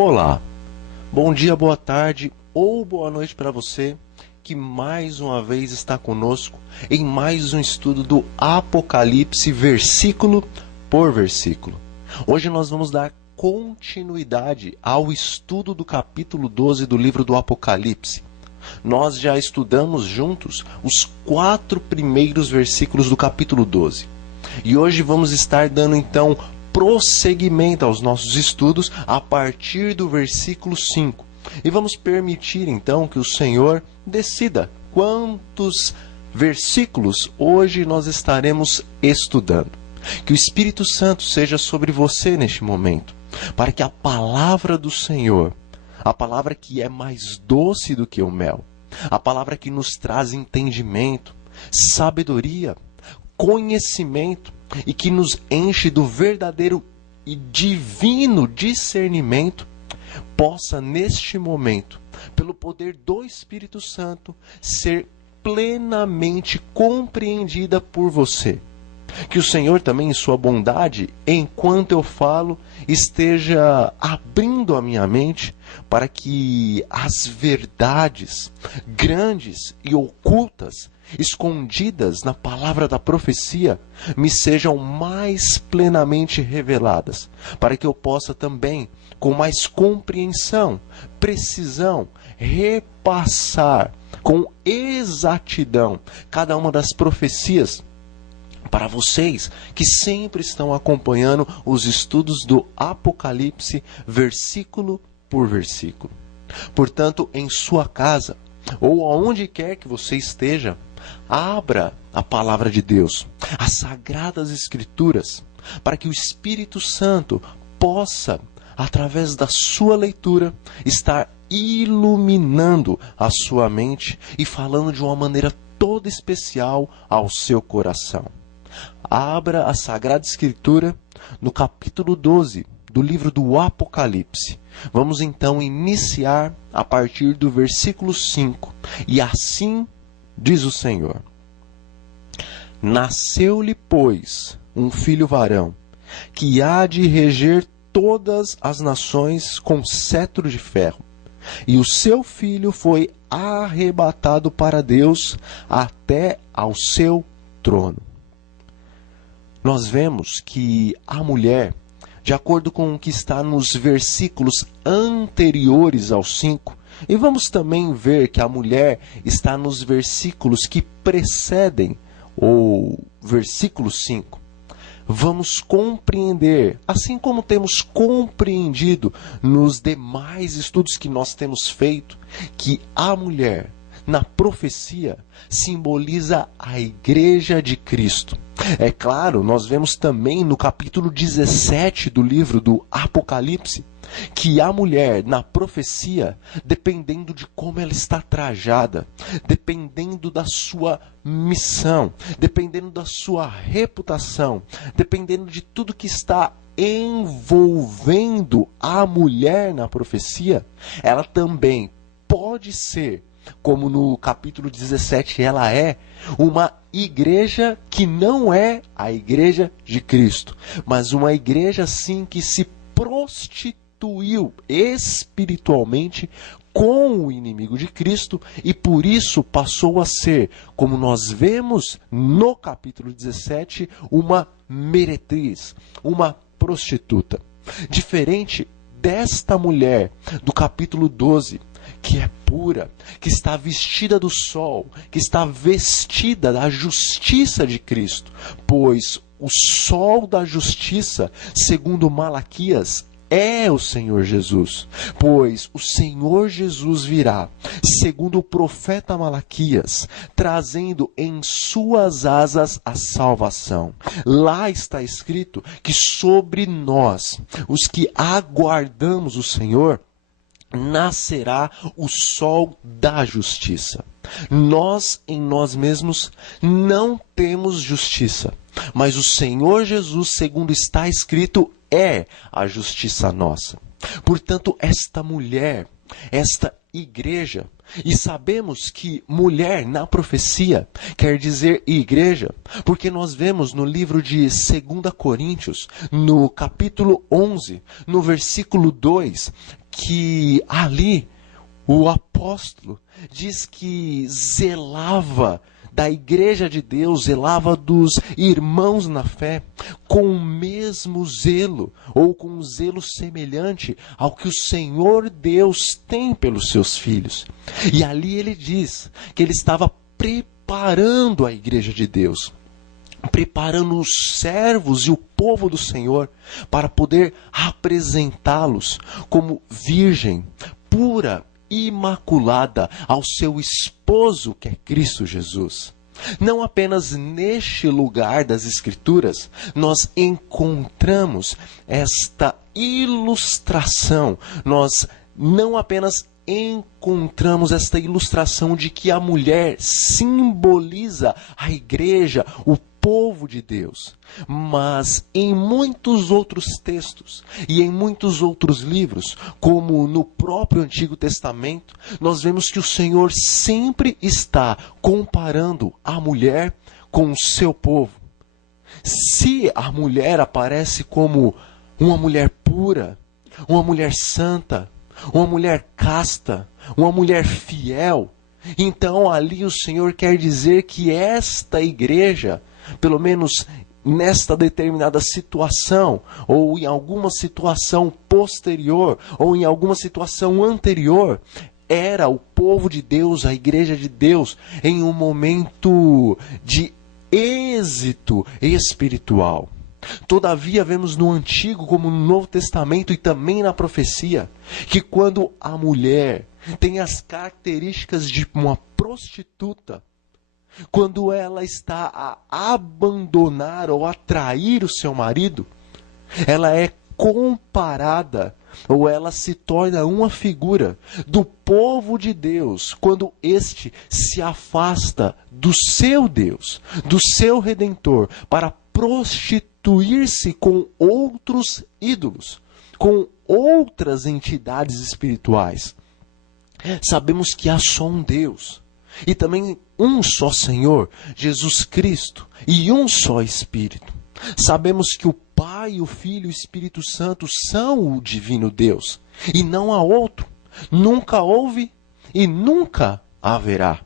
Olá, bom dia, boa tarde ou boa noite para você que mais uma vez está conosco em mais um estudo do Apocalipse, versículo por versículo. Hoje nós vamos dar continuidade ao estudo do capítulo 12 do livro do Apocalipse. Nós já estudamos juntos os 4 primeiros versículos do capítulo 12. E hoje vamos estar dando então prosseguimento aos nossos estudos a partir do versículo 5. E vamos permitir então que o Senhor decida quantos versículos hoje nós estaremos estudando. Que o Espírito Santo seja sobre você neste momento, para que a palavra do Senhor, a palavra que é mais doce do que o mel, a palavra que nos traz entendimento, sabedoria, conhecimento e que nos enche do verdadeiro e divino discernimento, possa neste momento, pelo poder do Espírito Santo, ser plenamente compreendida por você. Que o Senhor também, em sua bondade, enquanto eu falo, esteja abrindo a minha mente para que as verdades grandes e ocultas, escondidas na palavra da profecia, me sejam mais plenamente reveladas, para que eu possa também, com mais compreensão, precisão, repassar com exatidão cada uma das profecias para vocês que sempre estão acompanhando os estudos do Apocalipse, versículo por versículo. Portanto, em sua casa, ou aonde quer que você esteja, abra a palavra de Deus, as Sagradas Escrituras, para que o Espírito Santo possa, através da sua leitura, estar iluminando a sua mente e falando de uma maneira toda especial ao seu coração. Abra a Sagrada Escritura no capítulo 12 do livro do Apocalipse. Vamos então iniciar a partir do versículo 5. E assim diz o Senhor: Nasceu-lhe, pois, um filho varão, que há de reger todas as nações com cetro de ferro. E o seu filho foi arrebatado para Deus até ao seu trono. Nós vemos que a mulher, de acordo com o que está nos versículos anteriores aos 5, e vamos também ver que a mulher está nos versículos que precedem o versículo 5. Vamos compreender, assim como temos compreendido nos demais estudos que nós temos feito, que a mulher, na profecia, simboliza a Igreja de Cristo. É claro, nós vemos também no capítulo 17 do livro do Apocalipse, que a mulher, na profecia, dependendo de como ela está trajada, dependendo da sua missão, dependendo da sua reputação, dependendo de tudo que está envolvendo a mulher na profecia, ela também pode ser, como no capítulo 17 ela é, uma igreja que não é a Igreja de Cristo, mas uma igreja sim que se prostituiu espiritualmente com o inimigo de Cristo e por isso passou a ser, como nós vemos no capítulo 17, uma meretriz, uma prostituta. Diferente desta mulher do capítulo 12, que é pura, que está vestida do sol, que está vestida da justiça de Cristo, pois o sol da justiça, segundo Malaquias, é o Senhor Jesus, pois o Senhor Jesus virá, segundo o profeta Malaquias, trazendo em suas asas a salvação. Lá está escrito que sobre nós, os que aguardamos o Senhor, nascerá o sol da justiça. Nós em nós mesmos não temos justiça, mas o Senhor Jesus, segundo está escrito, é a justiça nossa. Portanto, esta mulher, esta igreja. E sabemos que mulher na profecia quer dizer igreja, porque nós vemos no livro de 2 Coríntios, no capítulo 11, no versículo 2, que ali o apóstolo diz que zelava da igreja de Deus, zelava dos irmãos na fé, com o mesmo zelo, ou com um zelo semelhante ao que o Senhor Deus tem pelos seus filhos. E ali ele diz que ele estava preparando a igreja de Deus, preparando os servos e o povo do Senhor para poder apresentá-los como virgem, pura, imaculada ao seu esposo, que é Cristo Jesus. Não apenas neste lugar das Escrituras nós encontramos esta ilustração, nós não apenas encontramos esta ilustração de que a mulher simboliza a igreja, o povo de Deus, mas em muitos outros textos e em muitos outros livros, como no próprio Antigo Testamento, nós vemos que o Senhor sempre está comparando a mulher com o seu povo. Se a mulher aparece como uma mulher pura, uma mulher santa, uma mulher casta, uma mulher fiel, então ali o Senhor quer dizer que esta igreja, pelo menos nesta determinada situação, ou em alguma situação posterior, ou em alguma situação anterior, era o povo de Deus, a igreja de Deus, em um momento de êxito espiritual. Todavia, vemos no Antigo como no Novo Testamento e também na profecia, que quando a mulher tem as características de uma prostituta, quando ela está a abandonar ou a trair o seu marido, ela é comparada, ou ela se torna uma figura do povo de Deus, quando este se afasta do seu Deus, do seu Redentor, para prostituir-se com outros ídolos, com outras entidades espirituais. Sabemos que há só um Deus, e também um só Senhor, Jesus Cristo, e um só Espírito. Sabemos que o Pai, o Filho e o Espírito Santo são o divino Deus, e não há outro. Nunca houve e nunca haverá.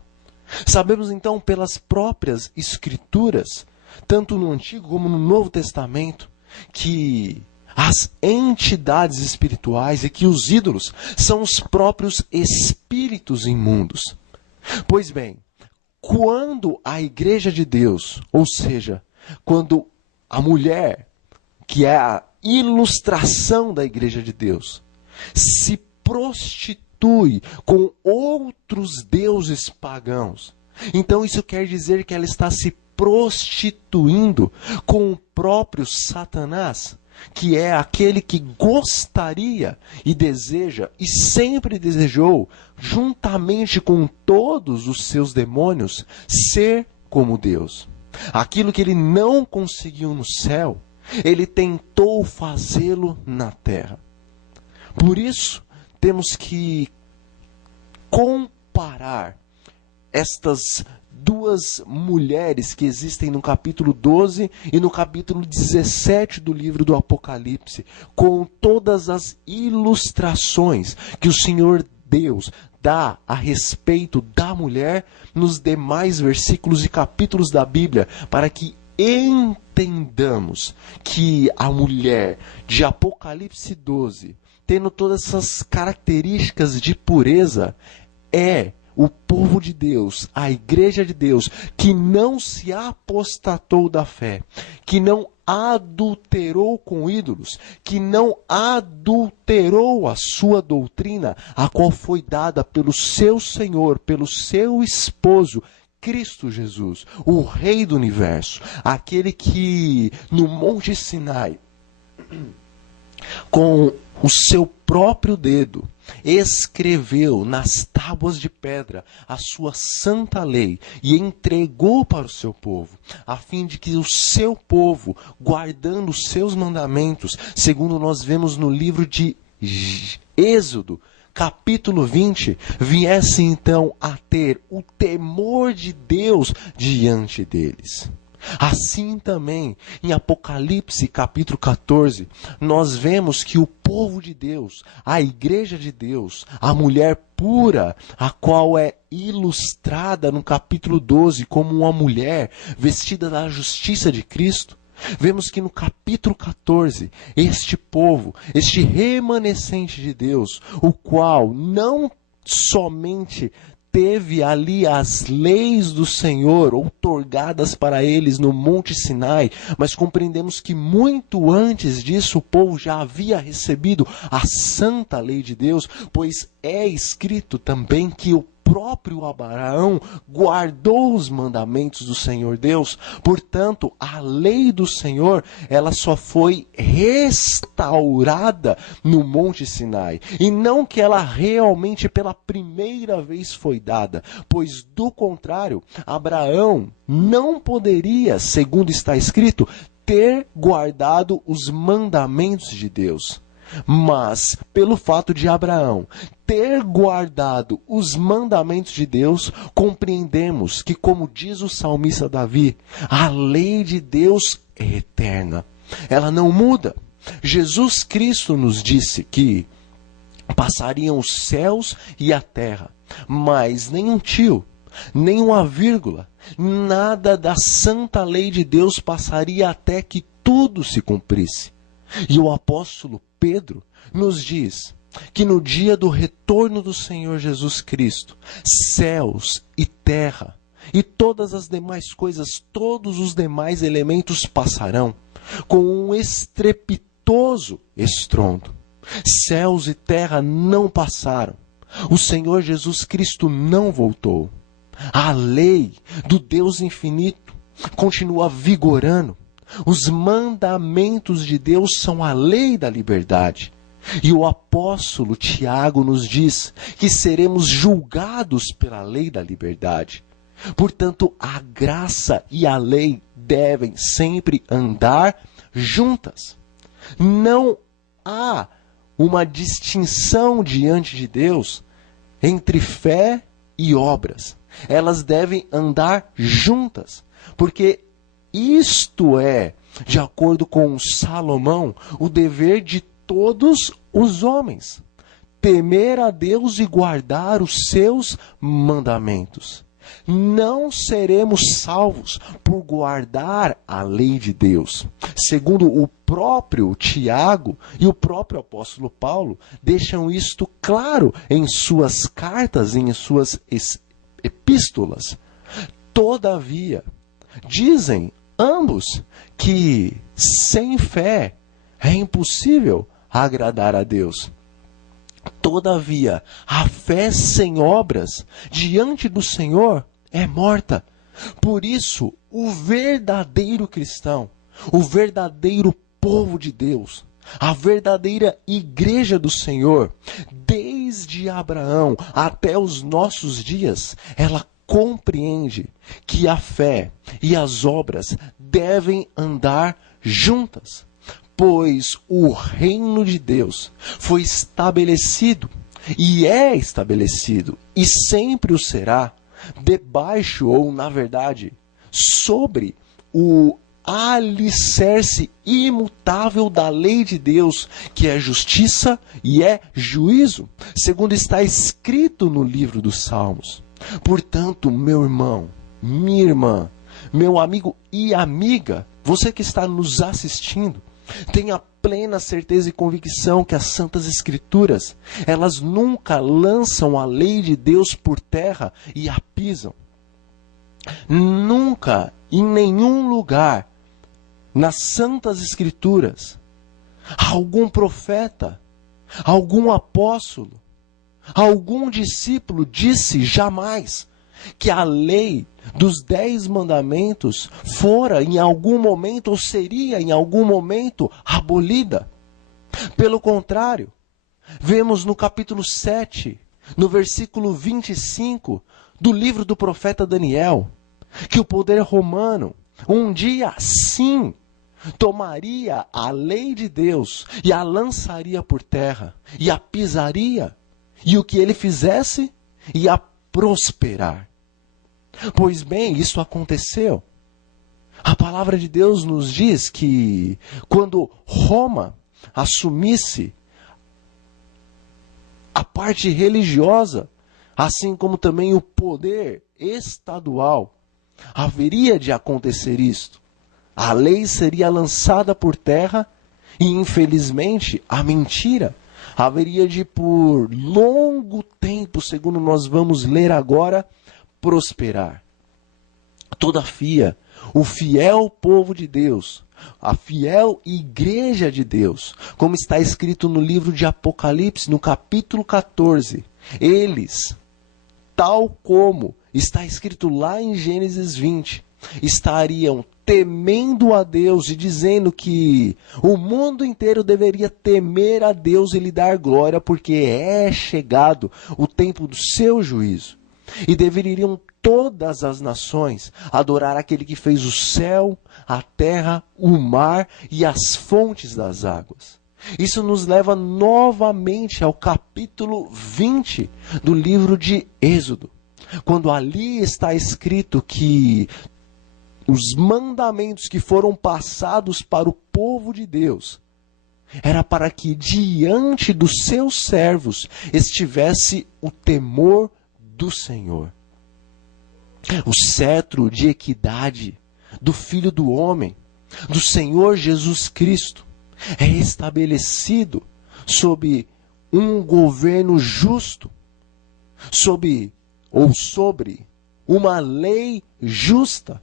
Sabemos então pelas próprias Escrituras, tanto no Antigo como no Novo Testamento, que as entidades espirituais e que os ídolos são os próprios espíritos imundos. Pois bem, quando a igreja de Deus, ou seja, quando a mulher, que é a ilustração da igreja de Deus, se prostitui com outros deuses pagãos, então isso quer dizer que ela está se prostituindo com o próprio Satanás, que é aquele que gostaria e deseja e sempre desejou, juntamente com todos os seus demônios, ser como Deus. Aquilo que ele não conseguiu no céu, ele tentou fazê-lo na terra. Por isso, temos que comparar estas duas mulheres que existem no capítulo 12 e no capítulo 17 do livro do Apocalipse, com todas as ilustrações que o Senhor Deus dá a respeito da mulher nos demais versículos e capítulos da Bíblia, para que entendamos que a mulher de Apocalipse 12, tendo todas essas características de pureza, é o povo de Deus, a igreja de Deus, que não se apostatou da fé, que não adulterou com ídolos, que não adulterou a sua doutrina, a qual foi dada pelo seu Senhor, pelo seu esposo, Cristo Jesus, o Rei do Universo, aquele que no Monte Sinai, com o seu próprio dedo, escreveu nas tábuas de pedra a sua santa lei e entregou para o seu povo, a fim de que o seu povo, guardando os seus mandamentos, segundo nós vemos no livro de Êxodo, capítulo 20, viessem então a ter o temor de Deus diante deles. Assim também, em Apocalipse capítulo 14, nós vemos que o povo de Deus, a igreja de Deus, a mulher pura, a qual é ilustrada no capítulo 12 como uma mulher vestida da justiça de Cristo, vemos que no capítulo 14, este povo, este remanescente de Deus, o qual não somente teve ali as leis do Senhor outorgadas para eles no Monte Sinai, mas compreendemos que muito antes disso o povo já havia recebido a santa lei de Deus, pois é escrito também que o próprio Abraão guardou os mandamentos do Senhor Deus. Portanto, a lei do Senhor, ela só foi restaurada no Monte Sinai. E não que ela realmente pela primeira vez foi dada, pois do contrário, Abraão não poderia, segundo está escrito, ter guardado os mandamentos de Deus. Mas, pelo fato de Abraão ter guardado os mandamentos de Deus, compreendemos que, como diz o salmista Davi, a lei de Deus é eterna. Ela não muda. Jesus Cristo nos disse que passariam os céus e a terra, mas nem um tio, nem uma vírgula, nada da santa lei de Deus passaria até que tudo se cumprisse. E o apóstolo Pedro nos diz que no dia do retorno do Senhor Jesus Cristo, céus e terra e todas as demais coisas, todos os demais elementos passarão com um estrepitoso estrondo. Céus e terra não passaram. O Senhor Jesus Cristo não voltou. A lei do Deus infinito continua vigorando. Os mandamentos de Deus são a lei da liberdade. E o apóstolo Tiago nos diz que seremos julgados pela lei da liberdade. Portanto, a graça e a lei devem sempre andar juntas. Não há uma distinção diante de Deus entre fé e obras. Elas devem andar juntas, porque isto é, de acordo com Salomão, o dever de todos os homens: temer a Deus e guardar os seus mandamentos. Não seremos salvos por guardar a lei de Deus. Segundo o próprio Tiago e o próprio apóstolo Paulo, deixam isto claro em suas cartas, em suas epístolas. Todavia, dizem ambos que sem fé é impossível agradar a Deus. Todavia, a fé sem obras diante do Senhor é morta. Por isso, o verdadeiro cristão, o verdadeiro povo de Deus, a verdadeira igreja do Senhor, desde Abraão até os nossos dias, ela compreende que a fé e as obras devem andar juntas, pois o reino de Deus foi estabelecido e é estabelecido e sempre o será debaixo, ou na verdade, sobre o alicerce imutável da lei de Deus, que é justiça e é juízo, segundo está escrito no livro dos Salmos. Portanto, meu irmão, minha irmã, meu amigo e amiga, você que está nos assistindo, tenha plena certeza e convicção que as Santas Escrituras, elas nunca lançam a lei de Deus por terra e a pisam. Nunca, em nenhum lugar, nas Santas Escrituras, algum profeta, algum apóstolo, algum discípulo disse jamais que a lei dos 10 mandamentos fora em algum momento ou seria em algum momento abolida. Pelo contrário, vemos no capítulo 7, no versículo 25 do livro do profeta Daniel, que o poder romano um dia sim tomaria a lei de Deus e a lançaria por terra e a pisaria. e o que ele fizesse ia prosperar. Pois bem, isso aconteceu. A palavra de Deus nos diz que quando Roma assumisse a parte religiosa, assim como também o poder estadual, haveria de acontecer isto. A lei seria lançada por terra e, infelizmente, a mentira haveria de, por longo tempo, segundo nós vamos ler agora, prosperar. Todavia, o fiel povo de Deus, a fiel igreja de Deus, como está escrito no livro de Apocalipse, no capítulo 14, eles, tal como está escrito lá em Gênesis 20, estariam temendo a Deus e dizendo que o mundo inteiro deveria temer a Deus e lhe dar glória, porque é chegado o tempo do seu juízo. E deveriam todas as nações adorar aquele que fez o céu, a terra, o mar e as fontes das águas. Isso nos leva novamente ao capítulo 20 do livro de Êxodo, quando ali está escrito que os mandamentos que foram passados para o povo de Deus era para que diante dos seus servos estivesse o temor do Senhor. O cetro de equidade do Filho do Homem, do Senhor Jesus Cristo, é estabelecido sob um governo justo, sobre uma lei justa.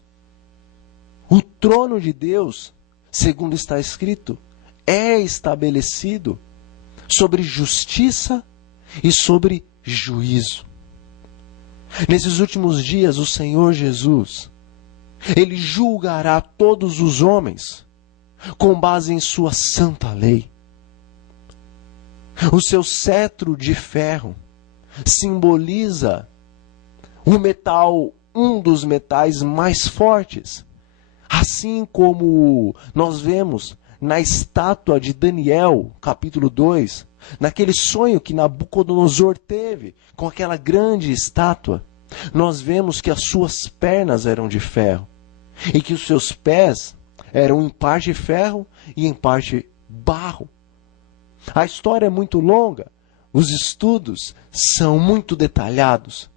O trono de Deus, segundo está escrito, é estabelecido sobre justiça e sobre juízo. Nesses últimos dias, o Senhor Jesus, Ele julgará todos os homens com base em sua santa lei. O seu cetro de ferro simboliza o metal, um dos metais mais fortes. Assim como nós vemos na estátua de Daniel, capítulo 2, naquele sonho que Nabucodonosor teve com aquela grande estátua, nós vemos que as suas pernas eram de ferro e que os seus pés eram em parte ferro e em parte barro. A história é muito longa, os estudos são muito detalhados,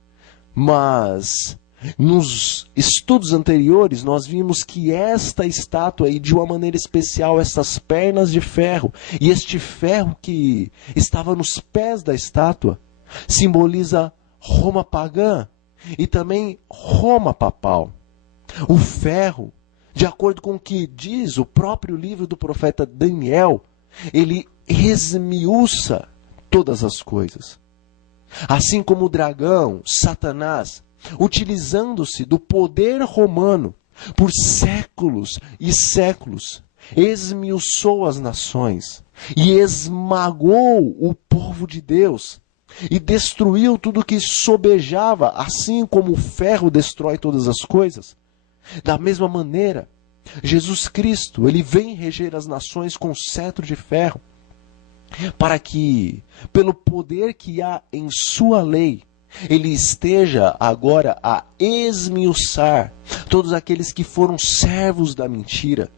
mas nos estudos anteriores nós vimos que esta estátua, e de uma maneira especial essas pernas de ferro, e este ferro que estava nos pés da estátua, simboliza Roma pagã e também Roma papal. O ferro, de acordo com o que diz o próprio livro do profeta Daniel, ele esmiuça todas as coisas. Assim como o dragão, Satanás, utilizando-se do poder romano por séculos e séculos, esmiuçou as nações e esmagou o povo de Deus e destruiu tudo que sobejava, assim como o ferro destrói todas as coisas. Da mesma maneira, Jesus Cristo, ele vem reger as nações com cetro de ferro, para que, pelo poder que há em sua lei, ele esteja agora a esmiuçar todos aqueles que foram servos da mentira,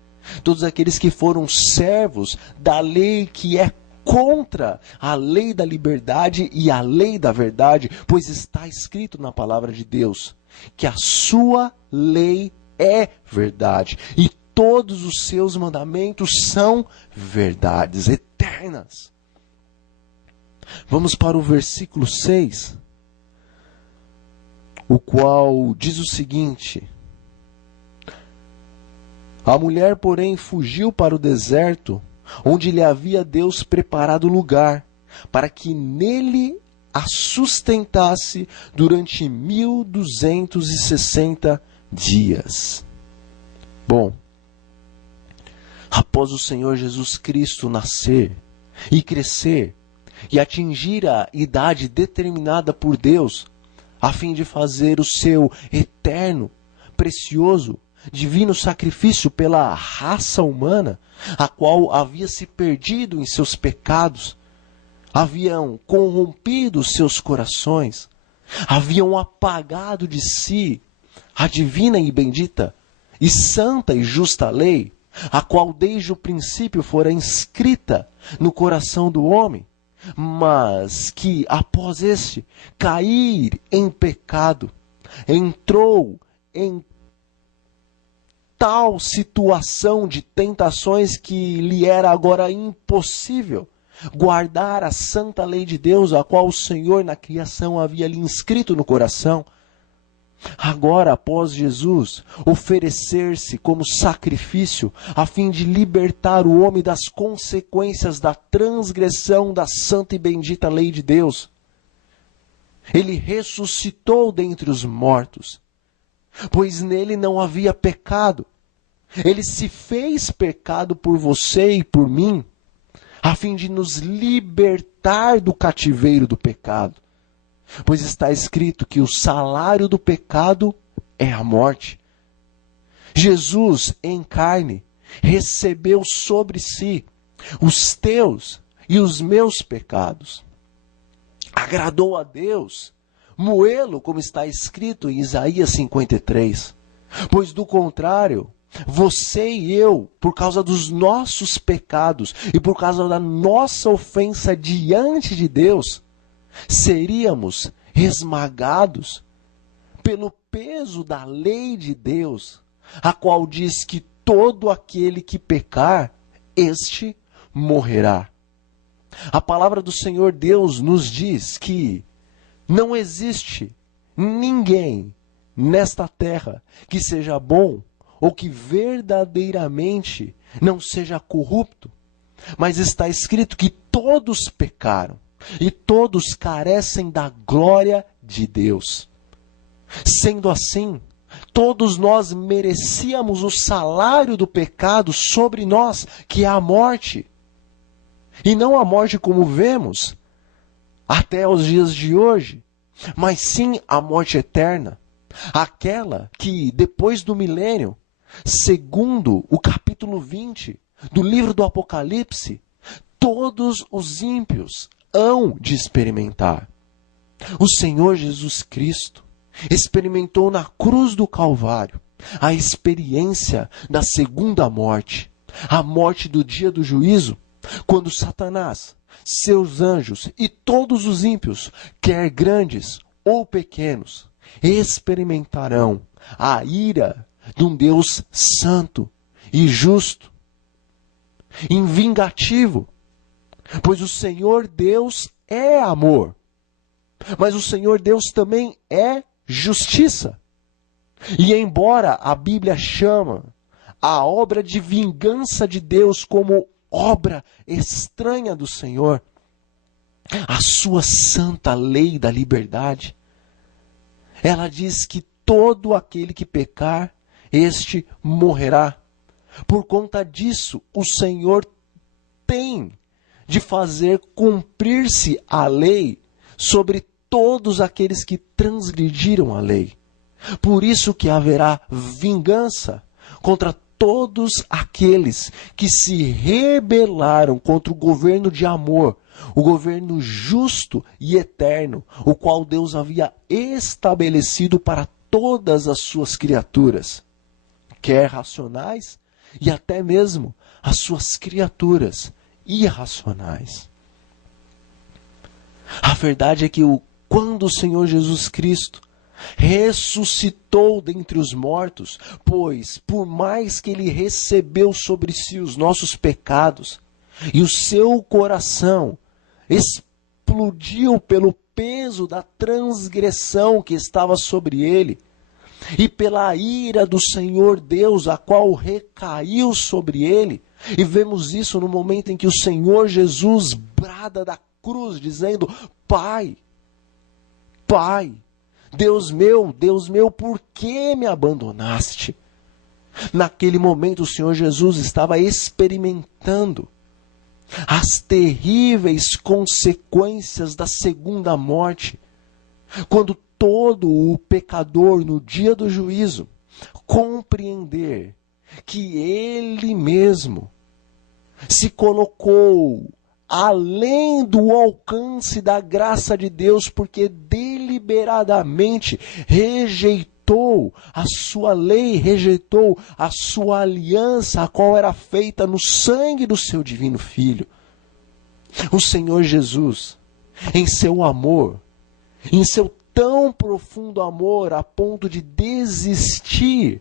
todos aqueles que foram servos da lei que é contra a lei da liberdade e a lei da verdade, pois está escrito na palavra de Deus que a sua lei é verdade e todos os seus mandamentos são verdades eternas. Vamos para o versículo 6, o qual diz o seguinte: a mulher, porém, fugiu para o deserto, onde lhe havia Deus preparado lugar, para que nele a sustentasse durante 1260 dias. Bom, após o Senhor Jesus Cristo nascer e crescer e atingir a idade determinada por Deus, a fim de fazer o seu eterno, precioso, divino sacrifício pela raça humana, a qual havia se perdido em seus pecados, haviam corrompido seus corações, haviam apagado de si a divina e bendita e santa e justa lei, a qual desde o princípio fora inscrita no coração do homem, mas que após este cair em pecado, entrou em tal situação de tentações que lhe era agora impossível guardar a santa lei de Deus, a qual o Senhor na criação havia lhe inscrito no coração. Agora, após Jesus oferecer-se como sacrifício, a fim de libertar o homem das consequências da transgressão da santa e bendita lei de Deus, ele ressuscitou dentre os mortos, pois nele não havia pecado. Ele se fez pecado por você e por mim, a fim de nos libertar do cativeiro do pecado. Pois está escrito que o salário do pecado é a morte. Jesus, em carne, recebeu sobre si os teus e os meus pecados. Agradou a Deus moê-lo, como está escrito em Isaías 53. Pois do contrário, você e eu, por causa dos nossos pecados e por causa da nossa ofensa diante de Deus, seríamos esmagados pelo peso da lei de Deus, a qual diz que todo aquele que pecar, este morrerá. A palavra do Senhor Deus nos diz que não existe ninguém nesta terra que seja bom ou que verdadeiramente não seja corrupto, mas está escrito que todos pecaram e todos carecem da glória de Deus. Sendo assim, todos nós merecíamos o salário do pecado sobre nós, que é a morte. E não a morte como vemos até os dias de hoje, mas sim a morte eterna. Aquela que, depois do milênio, segundo o capítulo 20 do livro do Apocalipse, todos os ímpios hão de experimentar. O Senhor Jesus Cristo experimentou na cruz do Calvário a experiência da segunda morte, a morte do dia do juízo, quando Satanás, seus anjos e todos os ímpios, quer grandes ou pequenos, experimentarão a ira de um Deus santo e justo, invingativo, pois o Senhor Deus é amor, mas o Senhor Deus também é justiça. E embora a Bíblia chama a obra de vingança de Deus como obra estranha do Senhor, a sua santa lei da liberdade, ela diz que todo aquele que pecar, este morrerá. Por conta disso, o Senhor tem de fazer cumprir-se a lei sobre todos aqueles que transgrediram a lei. Por isso que haverá vingança contra todos aqueles que se rebelaram contra o governo de amor, o governo justo e eterno, o qual Deus havia estabelecido para todas as suas criaturas, quer racionais e até mesmo as suas criaturas irracionais. A verdade é que quando o Senhor Jesus Cristo ressuscitou dentre os mortos, pois por mais que ele recebeu sobre si os nossos pecados, e o seu coração explodiu pelo peso da transgressão que estava sobre ele, e pela ira do Senhor Deus, a qual recaiu sobre ele, e vemos isso no momento em que o Senhor Jesus brada da cruz, dizendo: Pai, Pai, Deus meu, por que me abandonaste? Naquele momento o Senhor Jesus estava experimentando as terríveis consequências da segunda morte, quando todo o pecador no dia do juízo compreender que ele mesmo se colocou além do alcance da graça de Deus, porque deliberadamente rejeitou a sua lei, rejeitou a sua aliança, a qual era feita no sangue do seu divino Filho. O Senhor Jesus, em seu amor, em seu tão profundo amor, a ponto de desistir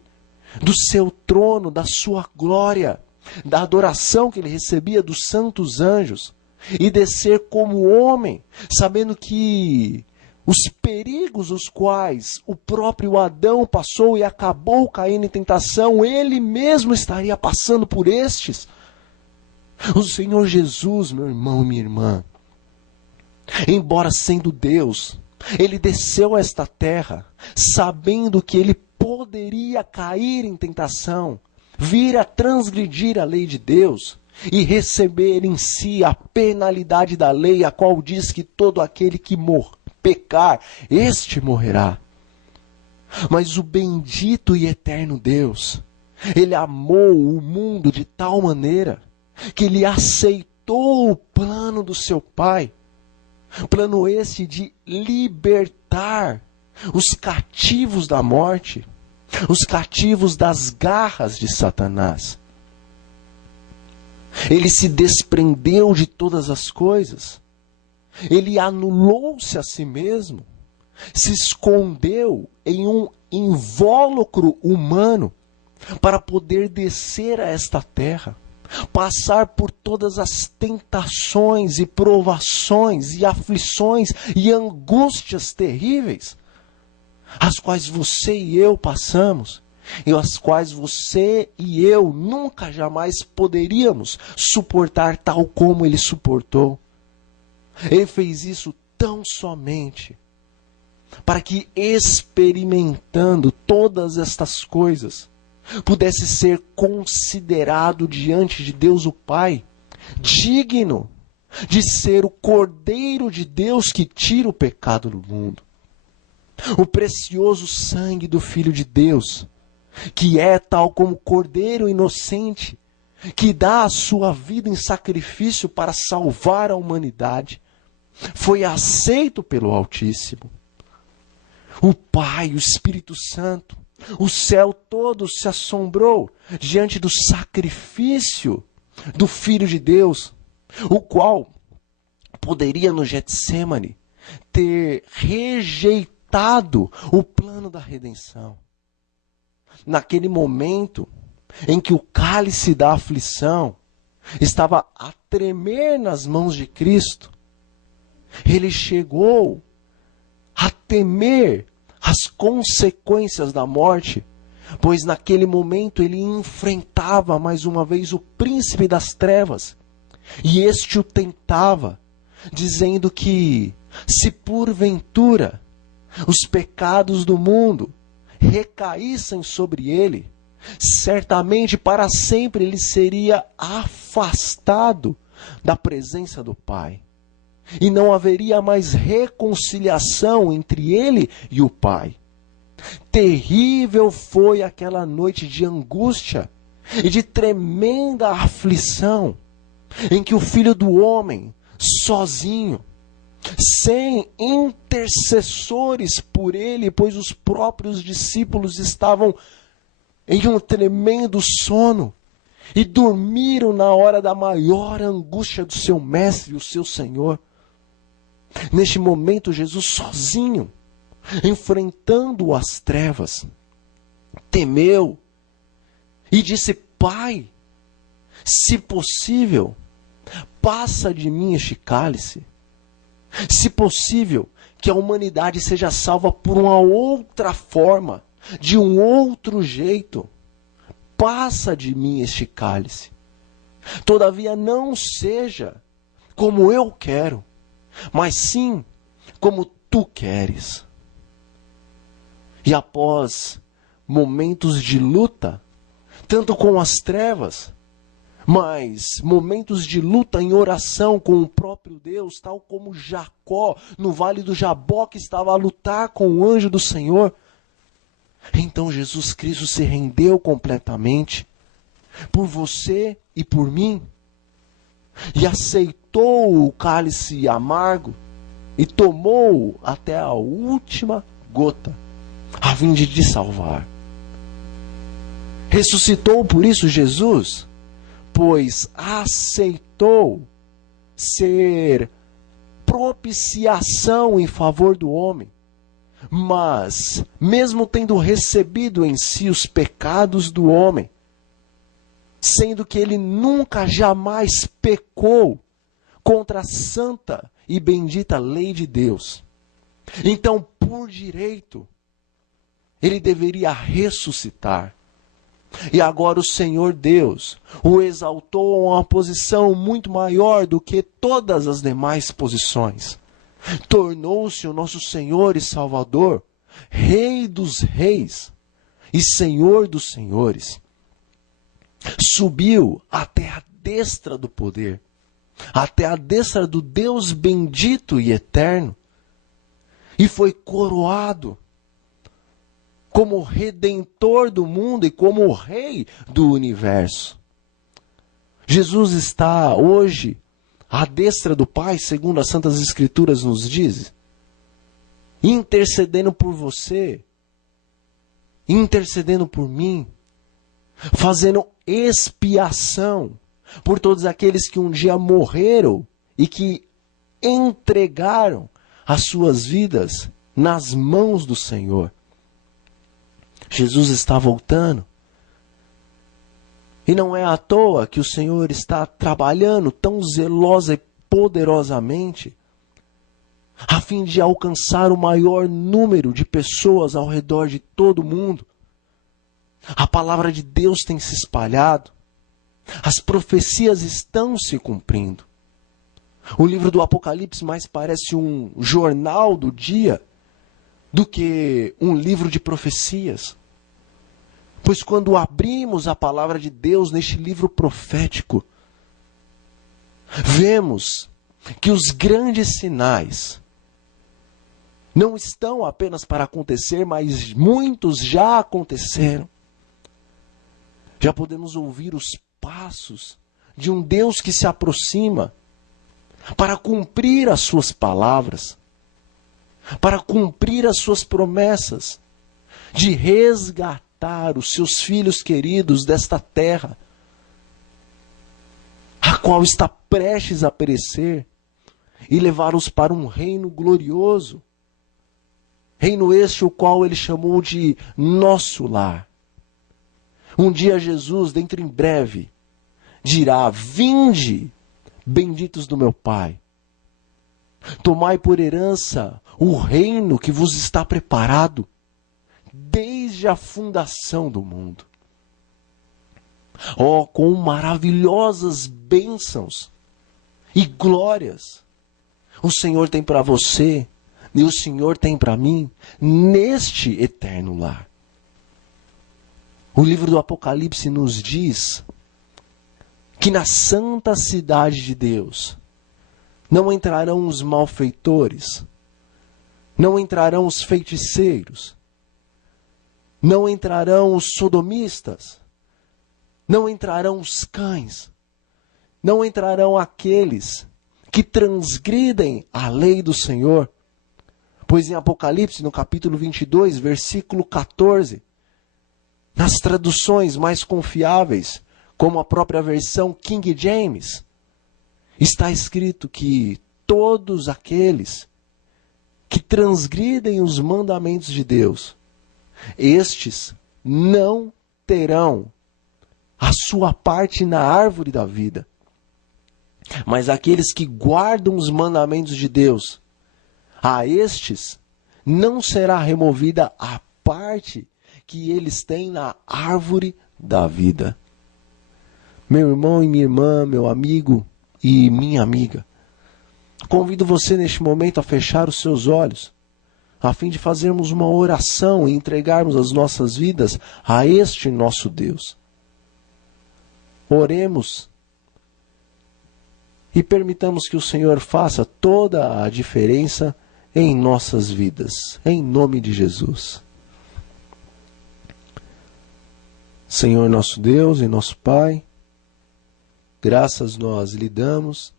do seu trono, da sua glória, da adoração que ele recebia dos santos anjos, e descer como homem, sabendo que os perigos os quais o próprio Adão passou e acabou caindo em tentação, ele mesmo estaria passando por estes. O Senhor Jesus, meu irmão e minha irmã, embora sendo Deus, ele desceu a esta terra, sabendo que ele poderia cair em tentação, vir a transgredir a lei de Deus e receber em si a penalidade da lei, a qual diz que todo aquele que pecar, este morrerá. Mas o bendito e eterno Deus, ele amou o mundo de tal maneira que ele aceitou o plano do seu Pai, plano esse de libertar os cativos da morte, os cativos das garras de Satanás. Ele se desprendeu de todas as coisas. Ele anulou-se a si mesmo. Se escondeu em um invólucro humano para poder descer a esta terra, passar por todas as tentações e provações e aflições e angústias terríveis, as quais você e eu passamos, e as quais você e eu nunca jamais poderíamos suportar tal como ele suportou. Ele fez isso tão somente para que, experimentando todas estas coisas, pudesse ser considerado diante de Deus o Pai digno de ser o Cordeiro de Deus que tira o pecado do mundo. O precioso sangue do Filho de Deus, que é tal como Cordeiro inocente, que dá a sua vida em sacrifício para salvar a humanidade, foi aceito pelo Altíssimo. O Pai, o Espírito Santo, o céu todo se assombrou diante do sacrifício do Filho de Deus, o qual poderia no Getsêmani ter rejeitado o plano da redenção. Naquele momento em que o cálice da aflição estava a tremer nas mãos de Cristo, ele chegou a temer as consequências da morte, pois naquele momento ele enfrentava mais uma vez o príncipe das trevas, e este o tentava, dizendo que, se porventura os pecados do mundo recaíssem sobre ele, certamente para sempre ele seria afastado da presença do Pai. E não haveria mais reconciliação entre ele e o Pai. Terrível foi aquela noite de angústia e de tremenda aflição, em que o Filho do Homem, sozinho, sem intercessores por ele, pois os próprios discípulos estavam em um tremendo sono e dormiram na hora da maior angústia do seu mestre, o seu Senhor. Neste momento, Jesus sozinho, enfrentando as trevas, temeu e disse: Pai, se possível, passa de mim este cálice. Se possível, que a humanidade seja salva por uma outra forma, de um outro jeito. Passa de mim este cálice. Todavia não seja como eu quero, mas sim como tu queres. E após momentos de luta, tanto com as trevas, mas momentos de luta em oração com o próprio Deus, tal como Jacó no vale do Jaboque estava a lutar com o anjo do Senhor. Então Jesus Cristo se rendeu completamente por você e por mim. e aceitou o cálice amargo e tomou até a última gota, a fim de te salvar. Ressuscitou por isso Jesus, pois aceitou ser propiciação em favor do homem. Mas, mesmo tendo recebido em si os pecados do homem, sendo que ele nunca jamais pecou contra a santa e bendita lei de Deus, então, por direito, ele deveria ressuscitar. E agora o Senhor Deus o exaltou a uma posição muito maior do que todas as demais posições. Tornou-se o nosso Senhor e Salvador, Rei dos reis e Senhor dos senhores. Subiu até a destra do poder, até a destra do Deus bendito e eterno, e foi coroado como Redentor do mundo e como Rei do universo. Jesus está hoje à destra do Pai, segundo as Santas Escrituras nos diz, intercedendo por você, intercedendo por mim, fazendo expiação por todos aqueles que um dia morreram e que entregaram as suas vidas nas mãos do Senhor. Jesus está voltando. E não é à toa que o Senhor está trabalhando tão zelosa e poderosamente a fim de alcançar o maior número de pessoas ao redor de todo o mundo. A palavra de Deus tem se espalhado. As profecias estão se cumprindo. O livro do Apocalipse mais parece um jornal do dia do que um livro de profecias. Pois quando abrimos a palavra de Deus neste livro profético, vemos que os grandes sinais não estão apenas para acontecer, mas muitos já aconteceram. Já podemos ouvir os passos de um Deus que se aproxima para cumprir as suas palavras, para cumprir as suas promessas, de resgatar os seus filhos queridos desta terra, a qual está prestes a perecer, e levá-los para um reino glorioso, reino este o qual ele chamou de nosso lar. Um dia Jesus, dentro em breve, dirá: vinde, benditos do meu Pai, tomai por herança o reino que vos está preparado desde a fundação do mundo. Oh, com maravilhosas bênçãos e glórias o Senhor tem para você e o Senhor tem para mim neste eterno lar. O livro do Apocalipse nos diz que na santa cidade de Deus não entrarão os malfeitores, não entrarão os feiticeiros, não entrarão os sodomistas, não entrarão os cães, não entrarão aqueles que transgridem a lei do Senhor. Pois em Apocalipse, no capítulo 22, versículo 14, nas traduções mais confiáveis, como a própria versão King James, está escrito que todos aqueles que transgridem os mandamentos de Deus, estes não terão a sua parte na árvore da vida. Mas aqueles que guardam os mandamentos de Deus, a estes não será removida a parte que eles têm na árvore da vida. Meu irmão e minha irmã, meu amigo e minha amiga, convido você neste momento a fechar os seus olhos, a fim de fazermos uma oração e entregarmos as nossas vidas a este nosso Deus. Oremos e permitamos que o Senhor faça toda a diferença em nossas vidas, em nome de Jesus. Senhor nosso Deus e nosso Pai, Graças nós lhe damos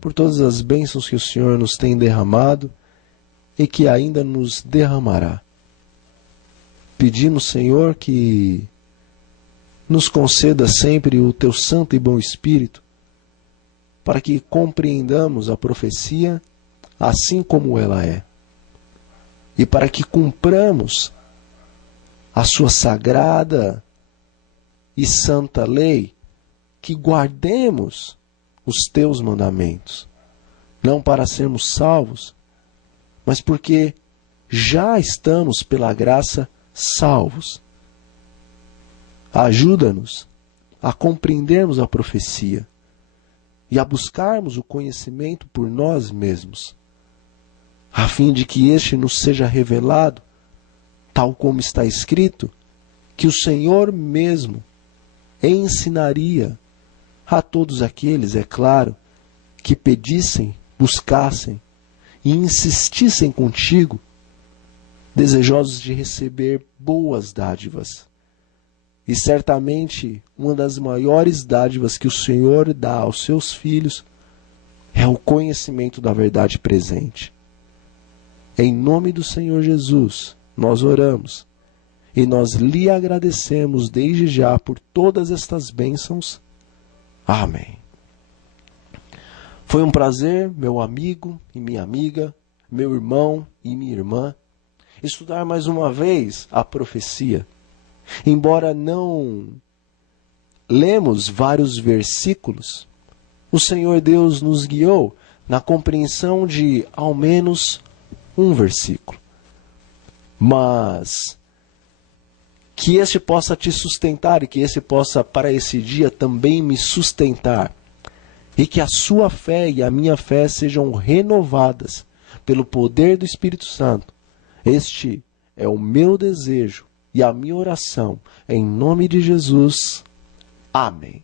por todas as bênçãos que o Senhor nos tem derramado e que ainda nos derramará. Pedimos, Senhor, que nos conceda sempre o teu santo e bom Espírito, para que compreendamos a profecia assim como ela é, e para que cumpramos a sua sagrada e santa lei, que guardemos os teus mandamentos, não para sermos salvos, mas porque já estamos pela graça salvos. Ajuda-nos a compreendermos a profecia e a buscarmos o conhecimento por nós mesmos, a fim de que este nos seja revelado, tal como está escrito, que o Senhor mesmo ensinaria a todos aqueles, é claro, que pedissem, buscassem e insistissem contigo, desejosos de receber boas dádivas. E certamente uma das maiores dádivas que o Senhor dá aos seus filhos é o conhecimento da verdade presente. Em nome do Senhor Jesus, nós oramos e nós lhe agradecemos desde já por todas estas bênçãos. Amém. Foi um prazer, meu amigo e minha amiga, meu irmão e minha irmã, estudar mais uma vez a profecia. Embora não lemos vários versículos, o Senhor Deus nos guiou na compreensão de ao menos um versículo. Mas que este possa te sustentar e que esse possa para esse dia também me sustentar. E que a sua fé e a minha fé sejam renovadas pelo poder do Espírito Santo. Este é o meu desejo e a minha oração, em nome de Jesus. Amém.